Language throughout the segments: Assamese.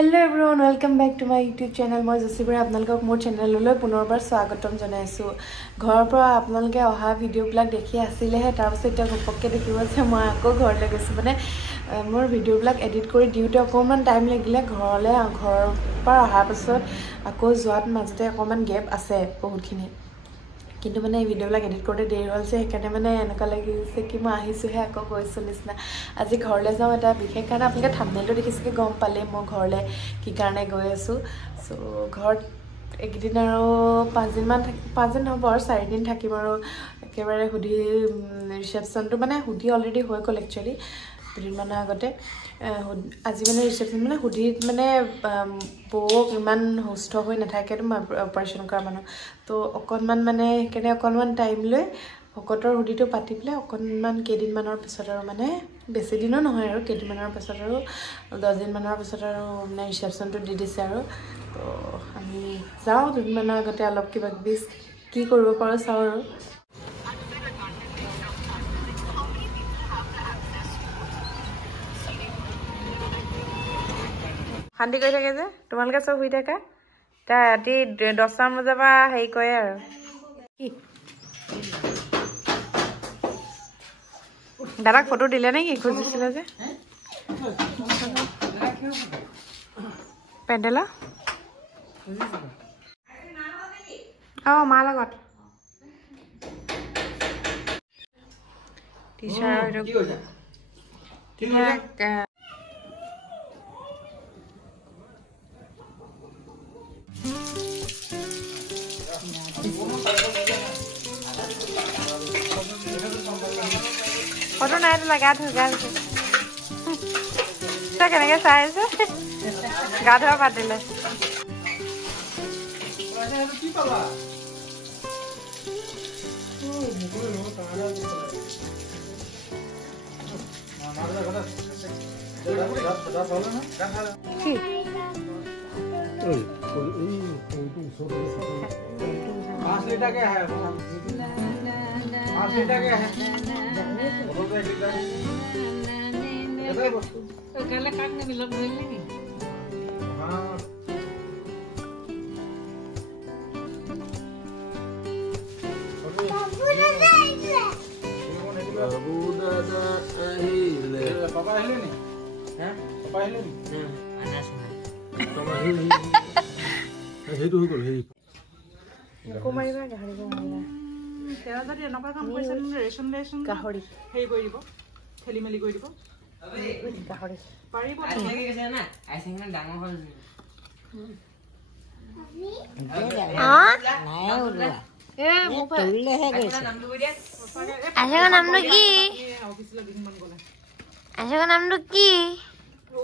Hello everyone, welcome back to my YouTube channel. মই জসিবৰে আপোনালোকক মোৰ চেনেললৈ পুনৰবাৰ স্বাগতম জনাইছো। ঘৰৰ পৰা আপোনালোকে অহা ভিডিঅ'বিলাক দেখি আছিলেহে তাৰ পিছত এতিয়া ঘপককে দেখিব যে মই আকৌ ঘৰলৈ গৈছো মানে মোৰ ভিডিঅ'বিলাক এডিট কৰি দিওঁতে অকমান টাইম লাগিলে ঘৰৰ পৰা অহাৰ পিছত আকৌ যোৱাত মাজতে অকমান গেপ আছে বহুতখিনি কিন্তু মানে এই ভিডিঅ'বিলাক এডিট কৰোঁতে দেৰি হ'ল যে সেইকাৰণে মানে এনেকুৱা লাগিছে কি মই আহিছোহে আকৌ গৈছো নিচিনা আজি ঘৰলৈ যাওঁ এটা বিশেষ কাৰণে আপোনালোকে থাম্বনেইলটো দেখিছে গম পালে মই ঘৰলৈ কি কাৰণে গৈ আছো সো ঘৰত একদিন আৰু 5 দিন হ'ব আৰু 4 দিন থাকিম আৰু একেবাৰে হুডি ৰিসেপশনটো মানে হুডি অলৰেডি হৈ গ'ল একচুয়ালি দুদিনমানৰ আগতে আজি মানে ৰিসেপশন মানে হুডিত মানে বৌক ইমান সুস্থ হৈ নাথাকে তো অপাৰেশ্যন কৰা মানুহ তো অকনমান মানে কেনে অকনমান টাইম লৈ ভকতৰ হুডিটো পাতি পেলাই অকনমান কেইদিনমানৰ পিছত আৰু মানে বেছি দিনো নহয় আৰু কেইদিনমানৰ পিছত আৰু 10 দিনমানৰ পিছত আৰু মানে ৰিসেপশনটো দি দিছে আৰু তো আমি যাওঁ দুদিনমানৰ আগতে অলপ কিবা কি কৰিব পাৰো চাওঁ আৰু শান্তি কৰি থাকে যে তোমালোকে সব শুই থাকা তা ৰাতি 10টা বজাৰ পৰা হেৰি কৰে আৰু কি দাদাক ফটো দিলে নেকি খুজিছিলে যে পেণ্ডেলা মা লগত টিচাৰ ফটো নাই তো লগা ধুগা কেনেকে চাই আছে গা ধোৱা পাতিলে Papa hele ni? Hah? Papa hele ni? Anas na. Papa hele. Hey tu hukul hey. Ko mariba gahari ko mariba. Tera jodi enaka kam koise ni ration gahari. Hey koi dibo. Theli meli koi dibo. Gahari. Paribo. Asenge kese na? Asenge na dangor hol. Nai ulua. Mo pa. Tulle he Asenge nam du dia. Asenge nam du ki? Office la din man gola. Asenge nam du ki?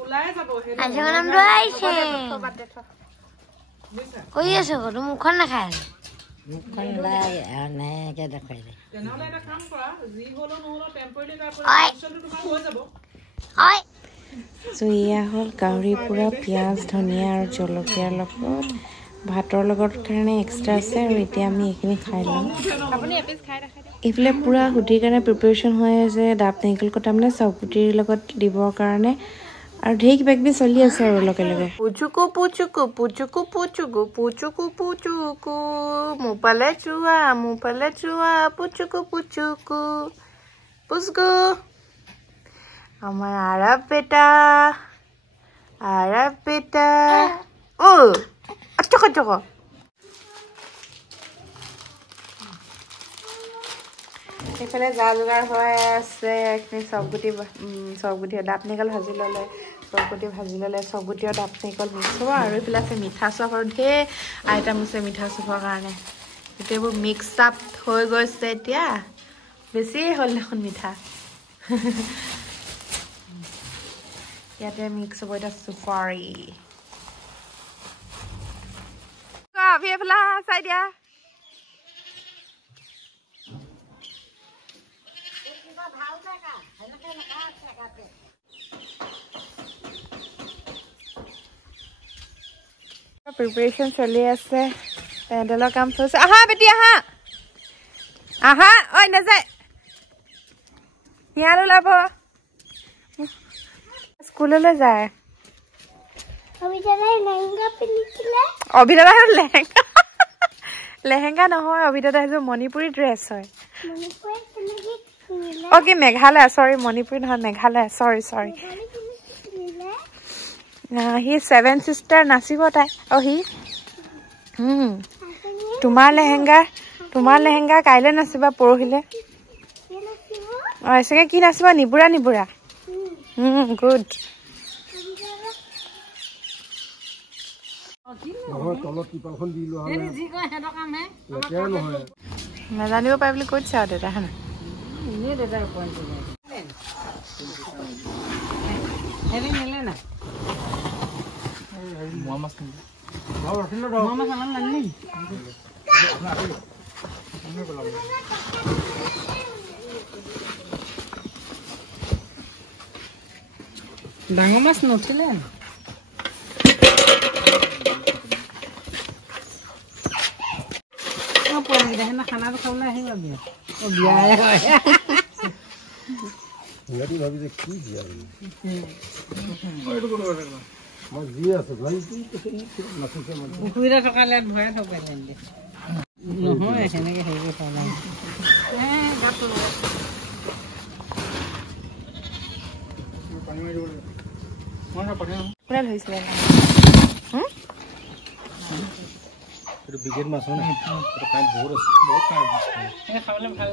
Ulai jabo he. Asenge nam du aise. Koi ase ko tu mukhon na khai. Mukhon lai ane ke dekhai de. Tenale eta kam kora, ji holo no holo temporary tar pore Oi. option tu tomar ho jabo. Oi. So ইয়া হল কাউৰী পুৰা পিয়াজ ধনিয়া আৰু জলকীয়াৰ লগত ভাতৰ লগত কাৰণে এক্সট্ৰা আছে আৰু এতিয়া আমি এইখিনি খাই লম আপুনি এপিস খাই ৰাখে ইফলে পুৰা হুডিৰ কাৰণে প্ৰিপাৰেচন হৈ আছে ডাব নাৰিকল কটা মানে চকুটিৰ লগত দিবৰ কাৰণে আৰু ঢেৰ কিবা কিবি চলি আছে আৰু লগে লগে পুচুকু পুচুকু পুচুকু পুচুকু পুচুকু পুচুকু মুপালে চুৱা পুচুকু পুচুকু পুচকু আমাৰ আৰব বেটা ও আচ্ছা এফালে যা যোগাৰ হৈ আছে এইখিনি চবগুটি ডাব নাৰিকল ভাজি ল'লে চবগুটি আৰু ডাব নাৰিকল মিক্স হ'ব আৰু এইফালে আছে মিঠা চপ আৰু ঢেৰ আইটেম আছে মিঠা চপৰ কাৰণে গোটেইবোৰ মিক্স আপ হৈ গৈছে এতিয়া বেছিয়ে হ'ল দেখোন মিঠা ইয়াতে মিক্স হ'ব এটা সুপাৰি আভি এফালে চাই দিয়া প্ৰিপাৰেচন চলি আছে পেণ্ডেলৰ কাম চলিছে আহা বেটি আহা আহা ঐ নাযায় ইয়ালৈ লাভ স্কুললৈ যায় অভিদাদাৰ লেহেংগা লেহেংগা নহয় অভিদাদা সেইটো মণিপুৰী ড্ৰেছ হয় অকে মেঘালয় সৰি মণিপুৰী নহয় মেঘালয় সৰি হি 7 সিস্টাৰ নাচিব তাই হি তোমাৰ লেহেংগা কাইলে নাচিবা পৰহিলে এসেকে কি নাচিবা নিবুৰা গুড নাজানিব পাই বুলি কৈছে আৰু দেউতা হা ডাঙৰ মাছ নুঠিলে খানাটো খাবলৈ আহিবা বিয়া পুখুৰীতে থকালে ভয়ে থকে নহয় সেনেকে হেৰি কৰা নাই কোনে ধৰিছিলে বিকেট মাছ হয় না কাইট বহুত আছে খাবলৈ ভাল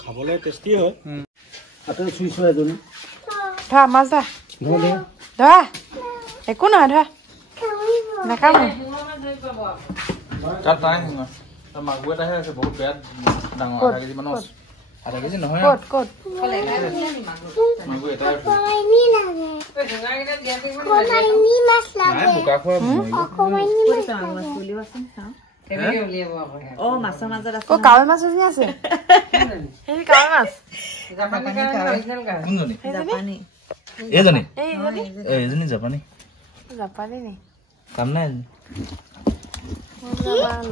খাবলৈ টেষ্টি হয় হাতেৰে চুই চুই এজনী ধৰা মাছ ধৰা একো নহয় ধৰা নাকামো তাত নাই মাগুৰ এটাহে আছে বহুত বেয়া ডাঙৰ আধা কেজি মানৰ আধা কেজি নহয় ক'ত মাগুৰ এটাই বোকা খোৱা কাৱৈ মাছ এজনী আছে কাৱৈ মাছ এজনী জাপানী নি কাম নাই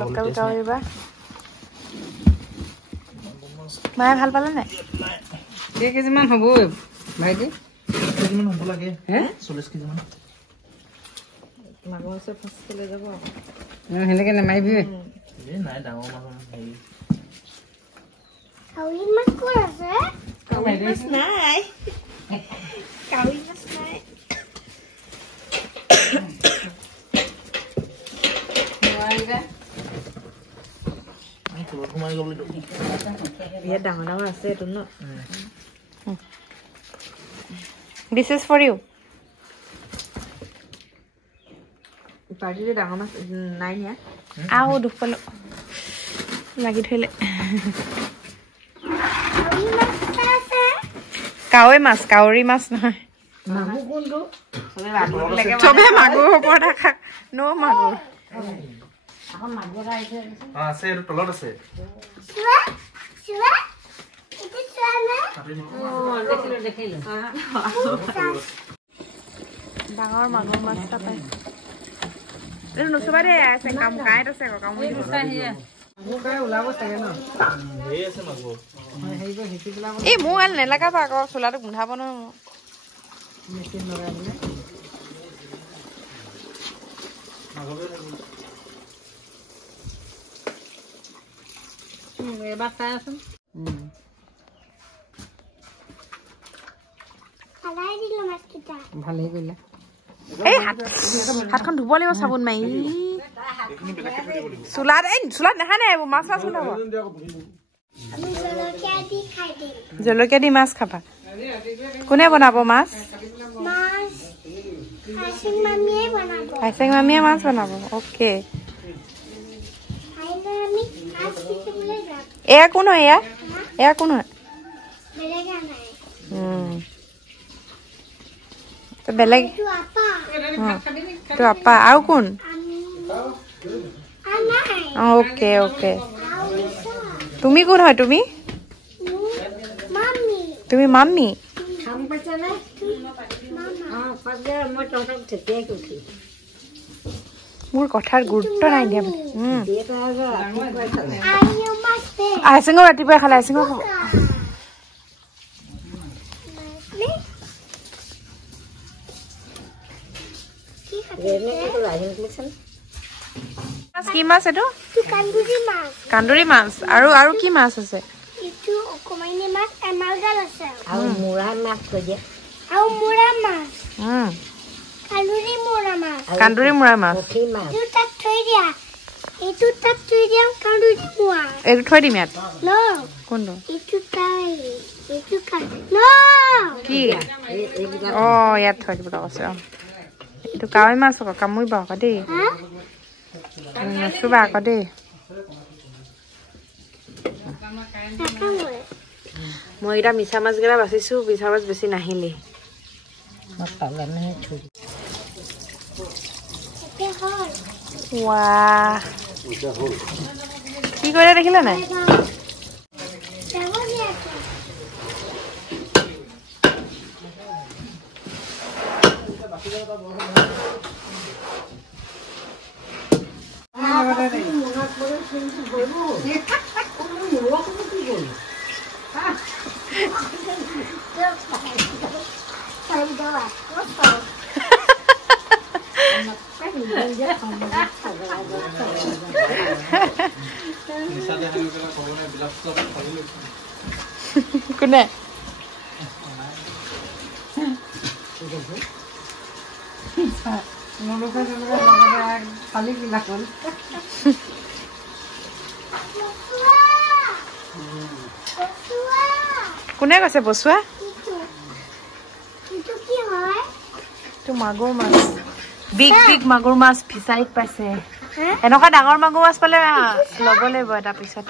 লোকেল কাৱৈ বা মায়ে ভাল পালে নাই কেই কেজিমান হ'ব ভাইটি কেজিমান হ'ব লাগে 40 কেজিমান মাগুৰ মাছে ফচলে যাব সেনেকে নামাৰিবি নাই ডাঙৰ মাছ হেৰি কাউৰী মাছ ক'ত আছে কাৱৈ মাছ নাই ইয়াত ডাঙৰ ডাঙৰ আছে এইটো ন দিছ ইজ ফৰ ইউ পাৰ্টিতে ডাঙৰ মাছ নাই নিয়া আও দুখ পালো লাগি ধৰিলে কাৱৈ মাছ নহয় মাগুৰ কোনটো চবে মাগুৰ ওপৰত দেখা নো মাগুৰ এখন মাগুৰ আহিছে আছে এইটো তলত আছে দেখিলো ডাঙৰ মাগুৰ মাছ এটা পাই এইটো নুচুবা দেই আছে কাঁইট আছে কামুৰি ওলাব চাগে ন হেৰি আছে মাগুৰ এই মোৰ আল নেলাগাবা আকৌ চোলাটো গোন্ধাব নহয় মোৰ মেচিন লগাই দিলে এবাৰ চাই আছোন ভালেই কৰিলা এই হাতখন ধুব লাগিব চাবোন মাৰি চোলাত দেখা নাই এইবোৰ মাছ গোন্ধাব জলকীয়া দি মাছ খাবা কোনে বনাব মাছ আইচেং মামীয়ে মাছ বনাব অ'কে এয়া কোন হয় এয়া কোন হয় বেলেগ আপা আৰু কোন অ'কে অ'কে তুমি কোন হয় তুমি মাম্মি মোৰ কথাৰ গুৰুত্ব নাই দিয়া আইচিঙো ৰাতিপুৱাই খালে আইচিঙো খাব কি মাছ এটো কান্দুৰি মাছ আৰু কি মাছ আছে কান্দুৰি মুৰা মাছ এইটো থৈ দিম ইয়াত কোনটো কি ইয়াত থৈ দিব কৈছে এইটো কাৱৈ মাছ আকৌ কামুৰিব আকৌ দেই নচুবা আকৌ দেই মই এতিয়া মিছা মাছকেইটা বাচিছো মিছা মাছ বেছি নাহিলে কি কৰিলে দেখিলে নাই কোনে কোনে কৈছে বচুৱা মাগুৰ মাছ বিগ বিগ মাগুৰ মাছ ফিচাৰীত পাইছে এনেকুৱা ডাঙৰ মাগুৰ মাছ পালে ল'ব লাগিব এটা পিছত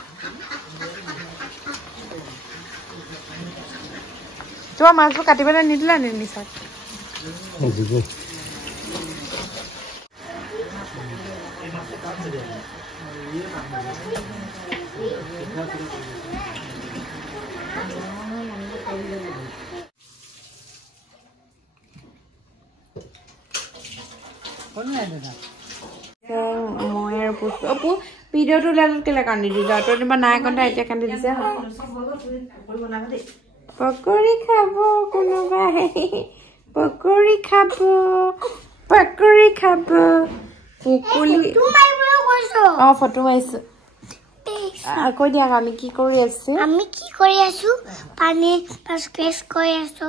তোমাৰ মাছবোৰ কাটিবলৈ নিদিলা নি নিচাক ভিডিঅ'টো ওলালে কেলে কান্দি দিলা তই তোমাৰ নাই কন্দা এতিয়া কান্দি দিছে পকৰি খাব কোনোবাই পকৰি খাব পকৰি খাব ফটো মাৰিছো কৈ দিয়া আমি কি কৰি আছো পানী স্ক্ৰেচ কৰি আছো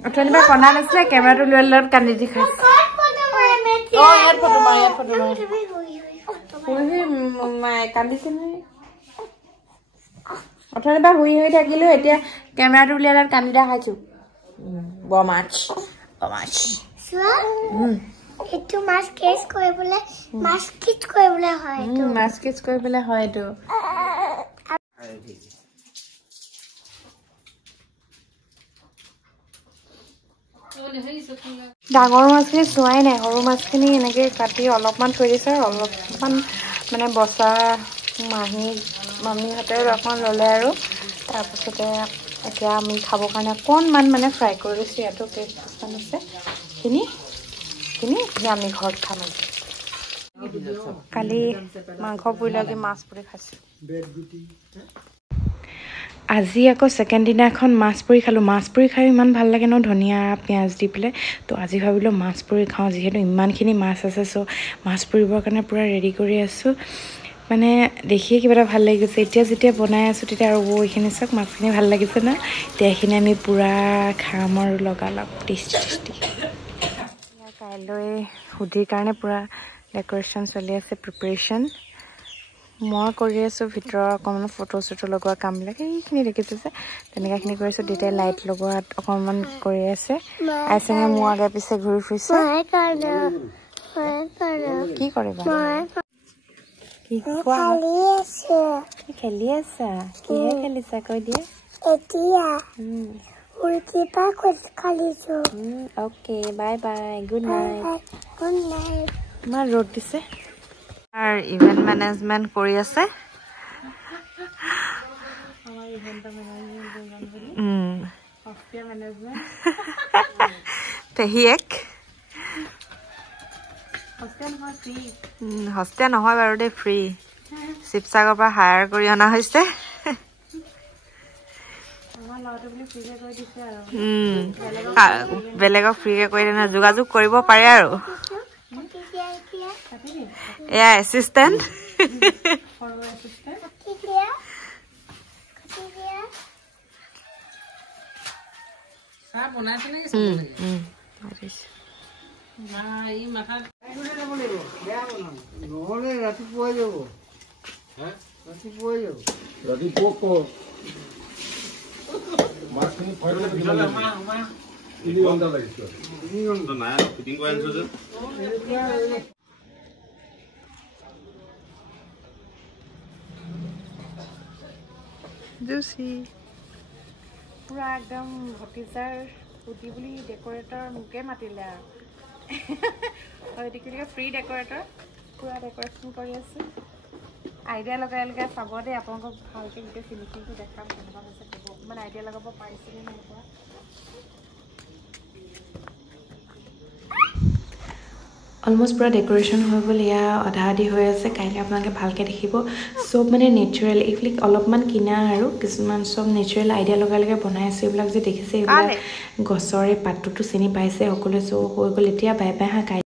অথনিবা কণা নাছিলে কেমেৰাটো লৈ লগত কান্দি দি খাইছে কান্দিছে নহয় অথনিবা শুই হৈ থাকিলো এতিয়া কেমেৰাটো উলিয়াই লগত কান্দি দিয়া খাইছো বমাছ এইটো মাছ কেচ কৰিবলৈ মাছ কিট কৰিবলৈ হয় এইটো ডাঙৰ মাছখিনি চোৱাই নাই সৰু মাছখিনি এনেকৈ কাটি অলপমান থৈ দিছে অলপমান মানে বচা মামীহঁতে অকণমান ল'লে আৰু তাৰপিছতে এতিয়া আমি খাবৰ কাৰণে অকণমান মানে ফ্ৰাই কৰি লৈছোঁ ইয়াতো কেইপিচমান আছে কিনি আমি ঘৰত খাম কালি মাংস পুৰিলৈকে মাছ পুৰি খাইছোঁ আজি আকৌ ছেকেণ্ড দিনাখন মাছ পুৰি খালোঁ মাছ পুৰি খাই ইমান ভাল লাগে ন ধনিয়া পিঁয়াজ দি পেলাই তো আজি ভাবিলোঁ মাছ পুৰি খাওঁ যিহেতু ইমানখিনি মাছ আছে চ' মাছ পুৰিবৰ কাৰণে পূৰা ৰেডি কৰি আছোঁ মানে দেখিয়ে কিবা এটা ভাল লাগিছে এতিয়া যেতিয়া বনাই আছোঁ তেতিয়া আৰু এইখিনি চাওক মাছখিনি ভাল লাগিছে না এতিয়া এইখিনি আমি পূৰা খাম আৰু লগালগ টেষ্টি কাইলৈ সুধিৰ কাৰণে পূৰা ডেক'ৰেশ্যন চলি আছে প্ৰিপেৰেশ্যন মই কৰি আছোঁ ভিতৰৰ অকণমান ফটো চটো লগোৱা কামবিলাক এইখিনি দেখিছোঁ যে তেনেকুৱাখিনি কৰি আছোঁ দেউতাই লাইট লগোৱাত অকণমান কৰি আছে আইচেঙে মোৰ আগে পিছে ঘূৰি ফুৰিছে কি কৰিবা খেলি আছা কিহে খেলিছা কৈ দিয়া okay bye bye good night ইমান ৰ'দ দিছে আৰু ইভেণ্ট মেনেজমেণ্ট কৰি আছে পেহীয়েক হস্তিয়া নহয় বাৰু দেই ফ্ৰী শিৱসাগৰৰ পৰা হায়াৰ কৰি অনা হৈছে বেলেগক ফ্ৰীকে কৰি দেনা যোগাযোগ কৰিব পাৰে আৰু এয়া এচিষ্টেণ্ট চাহ বনাইছে নেকি নহ'লে ৰাতিপুৱাই যাব ৰাতিপুৱাই যাব ৰাতিপুৱা ক মাছখিনি ফ্ৰাই তিনি ঘণ্টা লাগিছে 3 ঘণ্টা নাই ফিটিং কৰি আনিছো যে জুচি পুৰা একদম ভতিজাৰ পুতি বুলি ডেকৰেটৰ মোকে মাতিলে আৰু গতিকে ফ্ৰী ডেকৰেটৰ পুৰা ডেকৰেশ্যন কৰি আছোঁ আইডিয়া লগাই লগাই চাব দেই আপোনালোকক ভালকৈ গোটেই ফিনিচিংটো দেখাম কেনেকুৱা হৈছে দিব অকণমান আইডিয়া লগাব পাৰিছেনে নাই পৰা অলমষ্ট পুৰা ডেকৰেশ্যন হৈ গ'ল এয়া আধা আধি হৈ আছে কাইলৈ আপোনালোকে ভালকৈ দেখিব চব মানে নেচাৰেল এইবিলাক অলপমান কিনা আৰু কিছুমান চব নেচাৰেল আইডিয়া লগাই লগাই বনাই আছে এইবিলাক যে দেখিছে এইবিলাক গছৰে পাতটোতো চিনি পাইছে সকলোৱে চব হৈ গ'ল এতিয়া বাই বাই হা